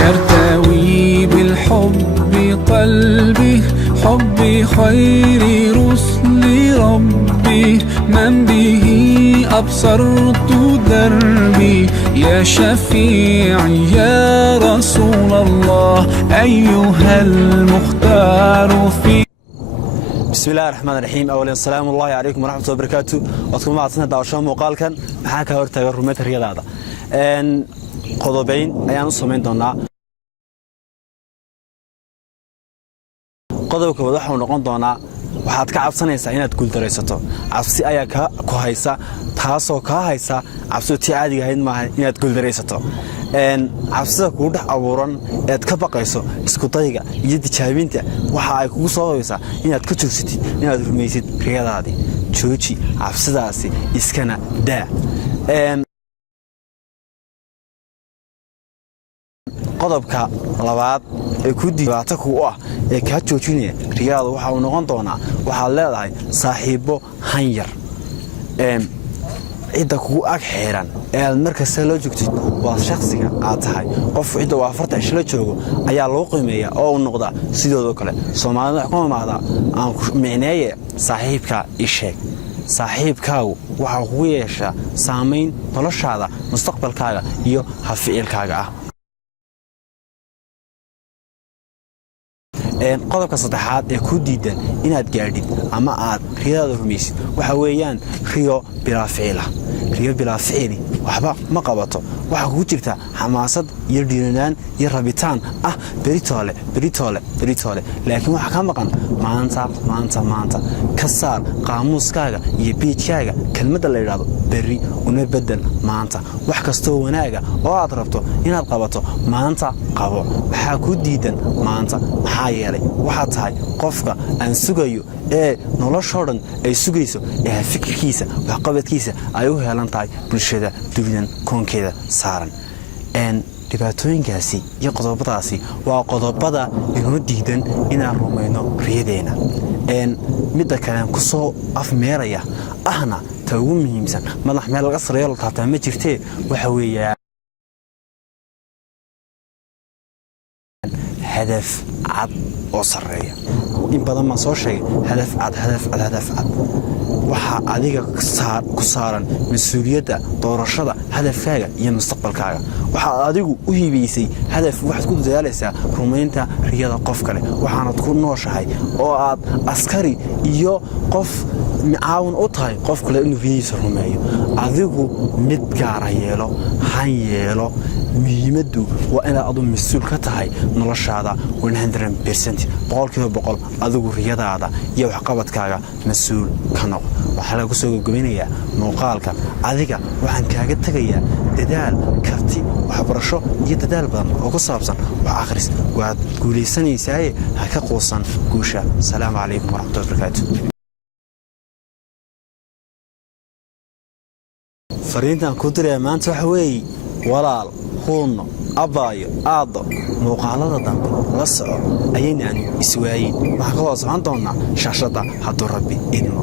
يرتوي بالحب قلبي حبي خير رسل ربي من به أبصرت دربي يا شفيعي يا رسول الله أيها المختار في بسم الله الرحمن الرحيم. أولا السلام الله عليكم ورحمة الله وبركاته. وأتكلم مع سنة دعوشان مقال كان محاكا هورتاق الرمية الرياضة هذا قضبين أيام الصمين دونا قضبك وضحوا نقون دونا waxaad ka cabsanaysaa inaad guuldareysato cabsi ayaa ku haysa taasoo ka haysa cabsi tii caadiga ahayd maaha inaad guuldareysato cabsida kugu dhex abuuran eed ka baqayso isku dayga iyo tijaabinta waxa ay kugu soo haysaa inaad ka joogsatid inaad rumaysid riyadaadii jooji cabsidaasi iskana daa qodobka labaad ee ku dibaato ku ah ee ka joojinaya riyada waxa uu noqon doonaa waxaad leedahay saaxiibo hanyar cida kugu ag xiran ee aad markasta la joogtid waa shakhsiga aad tahay qof cida waa farta ishla joogo ayaa loo qiimeeyaa oo uu noqda sidoo kale Soomaalida kuma maada aan micneeye saaxiibka isheeg saaxiibkaagu waxa uu ku yeeshaa saameyn noloshaada mustaqbalkaaga iyo haficilkaaga ah qodobka saddexaad ee ku diidan inaad gaadhid ama aad riyada rumaysid waxa weeyaan riyo bila ficil waxba ma qabato waxa ku jirta xamaasad iyo dhiiranaan iyo rabitaan ah beritoole laakiin waxa ka maqan maanta ka saar qaamuuskaaga iyo biijkaaga kelmadda la yiraahdo beri una bedel maanta wax kasto wanaaga oo aad rabto inaad qabato maanta qabo waxa ku diidan maanta maxaa yeelay waxa tahay qofka aan sugayo ee noloshoo dhan ay sugayso ee fikirkiisa wax qabadkiisa ay u heelan tahay bulshada dunidan koonkeeda saaran dhibaatooyinkaasi iyo qodobadaasi waa qodobada inoo diidan inaan rumayno riyadeena midda kale ku soo afmeeraya ahna ta ugu muhiimsan madax meel laga sareeyo la taabtaa ma jirtee waxa weeyaa hadaf cad oo sareeya in badan ma soo sheegay hadaf cad waxa adiga ku saaran mas'uuliyadda doorashada hadafkaaga iyo mustaqbalkaaga waxa adigu u hiibaysay hadaf waxaad ku dadaalaysaa rumaynta riyada qof kale waxaanad ku nooshahay oo aad askari iyo qof macaawin u tahay qof kale inuu riyadiisa rumeeyo adigu mid gaar han yeelo muhiimaddu waa inaad adu mas'uul ka tahay noloshaada 100% boqolkiiba adigu riyadaada iyo waxqabadkaaga mas'uul ka noqo waxa lagu soo gudbinayaa muuqaalka adiga waxaan kaaga tagayaa dadaal karti waxbarasho iyo dadaal badan oo ku saabsan wax akhris waad guuleysanaysaa ha ka quusan guusha salaamu calaykum waraxmatullaahi wabarakaatuh fariintan ku diray maanta waxa weeye walaal huuno abaayo aado muuqaalada dambe la soco ayayna iswaayeen waxa ka socon doona shaashada hadduu rabbi idmo